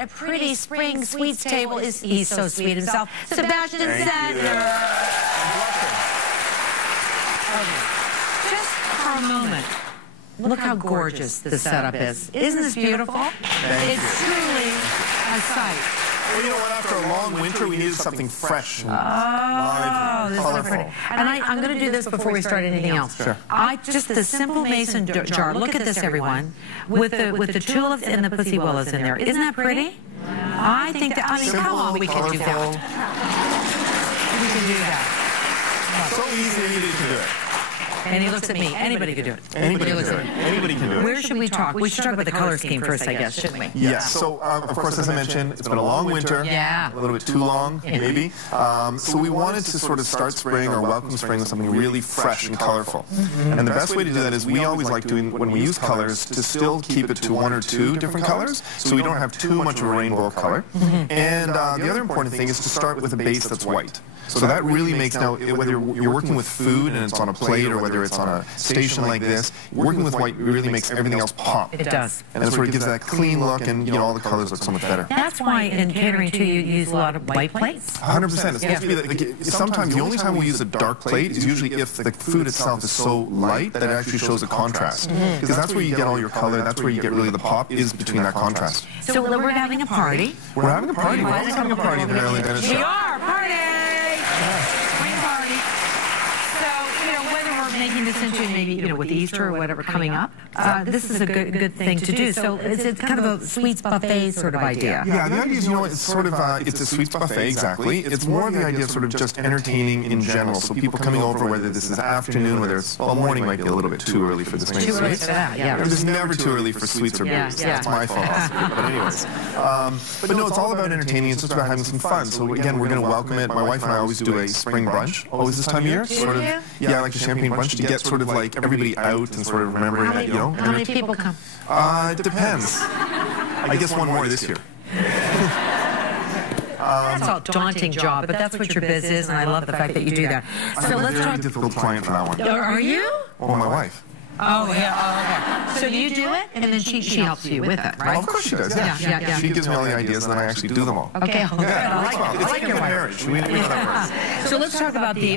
a pretty spring sweets table is, he's so sweet himself, Sebastien said. Just for a moment, look how gorgeous this setup is. Isn't this beautiful? It's truly a sight. Well, you know what? After a long winter, we needed something fresh and lively, this colorful. Is pretty. And I'm going to do this before we start anything else. Sure. Just the simple mason jar. Look at this, everyone, with the tulips and the pussy willows in there. Isn't that pretty? I think that. I mean, simple, come on, we can do that. We can do that. So easy, anybody can do it. And he looks at me. Anybody could do it. Anybody can do it. Anybody can do it. Where should we talk? We should talk about the color scheme first, I guess, shouldn't we? Yeah. So, of course, as I mentioned, it's been a long winter. Yeah. A little bit too long, maybe. So we wanted to sort of start spring or welcome spring with something really fresh and colorful. And the best way to do that is we always like doing, when we use colors, to still keep it to one or two different colors, so we don't have too much of a rainbow of color. And the other important thing is to start with a base that's white. So that really makes, now, whether you're working with food and it's on a plate or whether it's on a station like this, working with white really makes everything else pop. It does. And that's where it gives that clean look, and you know, all the colors look so much better. That's why in catering too you use a lot of white plates. 100%. It's supposed to be that, like, sometimes the only time we use a dark plate is usually if the food itself is so light that it actually shows a contrast. Because that's where you get all your color, that's where you get really the pop, is between that contrast. So we're having a party. We're having a party. We're always having a party in the Marilyn Denis show. We are! Party! Spring party. So, you know, whether we're making this into maybe, you know, with Easter or whatever coming up, this is a good thing to do. So it's kind of a sweets buffet sort of idea. Yeah, the idea is, you know, it's sort of, it's a sweets buffet, exactly. It's more the idea of sort of just entertaining in general. So people coming over, whether this is afternoon, whether it's, well, morning might be a little bit too early for this. Too early for that, yeah. It's never too early for sweets or beers. That's my philosophy. But anyways. But no, it's all about entertaining. It's just about having some fun. So again, we're going to welcome it. My wife and I always do a spring brunch, always this time of year. Sort of, yeah, like a champagne brunch to get sort of like everybody out and sort of remembering that, you know. How many people come? It depends. I guess one more this year. That's a daunting job, but that's what your biz is, and I love the fact that you do that. So let's talk. I'm a very difficult client for that one. Are you? Oh, my wife. Oh, yeah. Oh, okay. So you do it, and then she helps you with it, right? Oh, of course she does, yeah. She gives me all the ideas, and then I actually do them all. Okay, I like your marriage. We know that first. So let's talk about the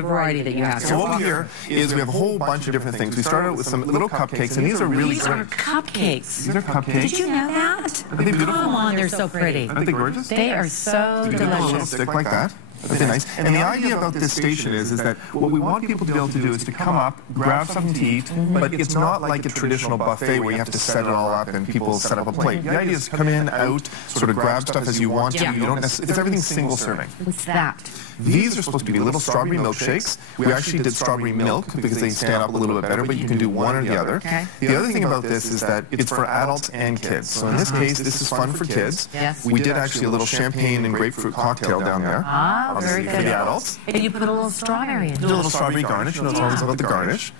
variety that you have. So what we hear is we have a whole bunch of different things. We started out with some little cupcakes, and these are really great. These are cupcakes. These are cupcakes. Did you know that? Are they beautiful? Come on, they're so pretty. Aren't they gorgeous? They are so You do a little delicious. stick like that. That's nice. And the idea about this station is that what we want people to be able to do is to come up, grab something to eat, but it's not like a traditional buffet where you have to set it all up and people set up a plate. The idea is to come in, out, sort of grab stuff as you want to. You don't it's everything single serving. What's that? These are supposed to be little strawberry milkshakes. We actually did strawberry milk because they stand up a little bit better, but you can do one or the other. Okay. The other thing about this is that it's for adults and kids. So in this case, this is fun for kids. Yes. We did actually a little champagne and grapefruit cocktail down there. Ah, very good. For the adults. And you put a little strawberry in it. A little strawberry garnish. You know, it's always about the garnish.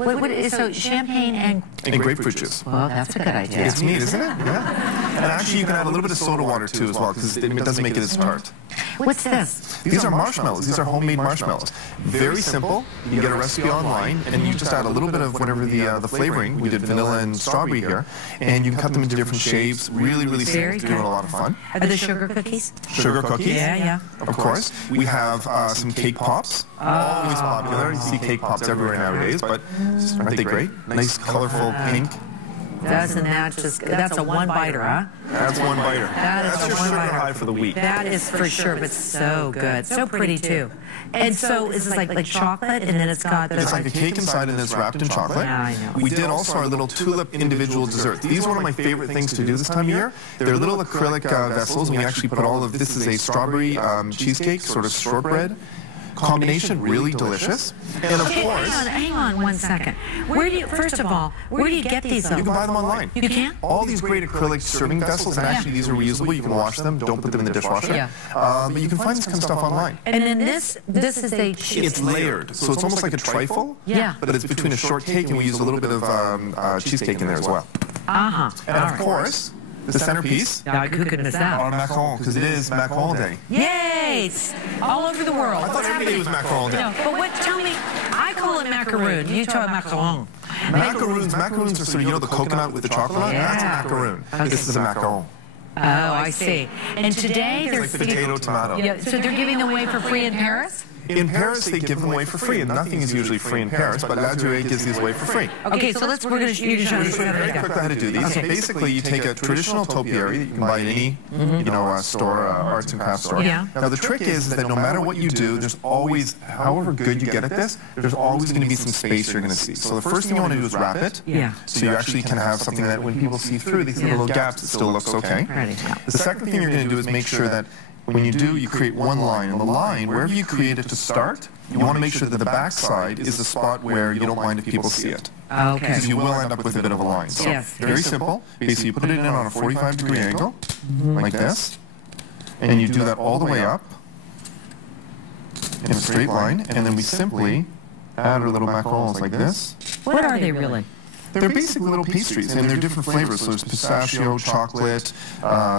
So champagne and grapefruit juice. Well, that's a good idea. It's neat, isn't it? Yeah. And actually, you can add a little bit of soda water too as well, because it doesn't make it as tart. What's this? These are marshmallows. These are homemade marshmallows. Very simple. You get a recipe online, and you just add a little bit of whatever the flavoring. We did vanilla and strawberry here, and you can cut them into different shapes. Really, really simple to do, and a lot of fun. Are the sugar cookies? Sugar cookies? Yeah. Of course. We have some cake pops. Always popular. You see cake pops everywhere nowadays, but aren't they great? Nice, colorful pink. Doesn't that just, that's a one-biter, huh? That's one biter. That's your sugar high for the week. That is for sure, but so good. So pretty, too. And so is this like chocolate, and then it's got the... It's like a cake inside, and it's wrapped in chocolate. Yeah, I know. We did also our little tulip individual desserts. These are one of my favorite things to do this time of year. They're little acrylic vessels, and we actually put all of... This is a strawberry cheesecake, sort of shortbread combination, really delicious. And of course... Hang on 1 second. First of all, where do you get these? You can buy them online. You can? All these great acrylic serving vessels, and actually these are reusable. You can wash them. Don't put them in the dishwasher. But you can find this kind of stuff online. And then this is a... It's layered, so it's almost like a trifle. Yeah. But it's between a short cake, and we use a little bit of cheesecake in there as well. And of course... The centerpiece, who could miss that? Our macaron, because it is macaron day. Yay! It's all over the world. I thought every day was macaron day. No, but tell me, I call it macaroon. You call it macaron. Macaroons are sort of, you know, the coconut with the chocolate on it? That's a macaroon. This is a macaron. Oh, I see. And today It's like the potato, tomato. Yeah, so they're giving them away for free in Paris? In Paris, they give them away for free, and nothing is usually free in Paris, but La Durée gives these away for free. Okay, so we're going to show us very quickly how to do these. Okay. Basically, you take a traditional topiary that you can buy at any, store, arts and crafts store. Yeah. Now, the trick is that no matter what you do, there's always, however good you get at this, there's always going to be some space you're going to see. So the first thing you want to do is wrap it. Yeah. So you actually can have something that when people see through these little gaps, it still looks okay. The second thing you're going to do is make sure that when you do, you create one line. And the line, wherever you create it to start, you want to make sure that the back side is the spot where you don't mind if people see it. Okay. Because you will end up with a bit of a line. So very simple. Basically, you put it in on a 45-degree angle, like this, and you do that all the way up in a straight line, and then we simply add our little macarons like this. What are they really? They're basically little pastries, and they're different flavors. So there's pistachio, chocolate,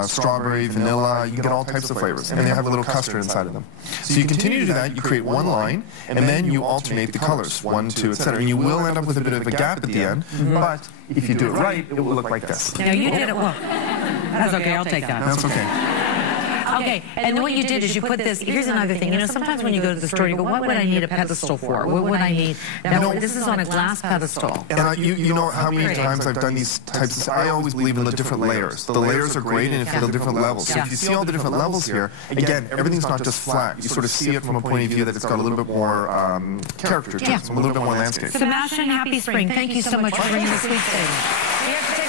strawberry, vanilla. You can get all types of flavors, and they have a little custard inside of them. So you continue to do that. You create one line, and then you alternate the colors, 1, 2, etc. And you will end up with a bit of a gap at the end, but if you do it right, it will look like this. Now, you did it well. That's okay. I'll take that. That's okay. Okay, and then what you did is you put this, here's another thing, sometimes when you go to the store, you go, what would I need a pedestal for? What would I need? Now, this is on a glass pedestal. And you know how many times I've done these types of, I always believe in the different layers. The layers are great, and if you the different levels. So if you see all the different levels here, again, everything's not just flat. You sort of see it from a point of view that it's got a little bit more character to it, a little bit more landscape. Sebastien, happy spring. Thank you so much for bringing the sweet thing.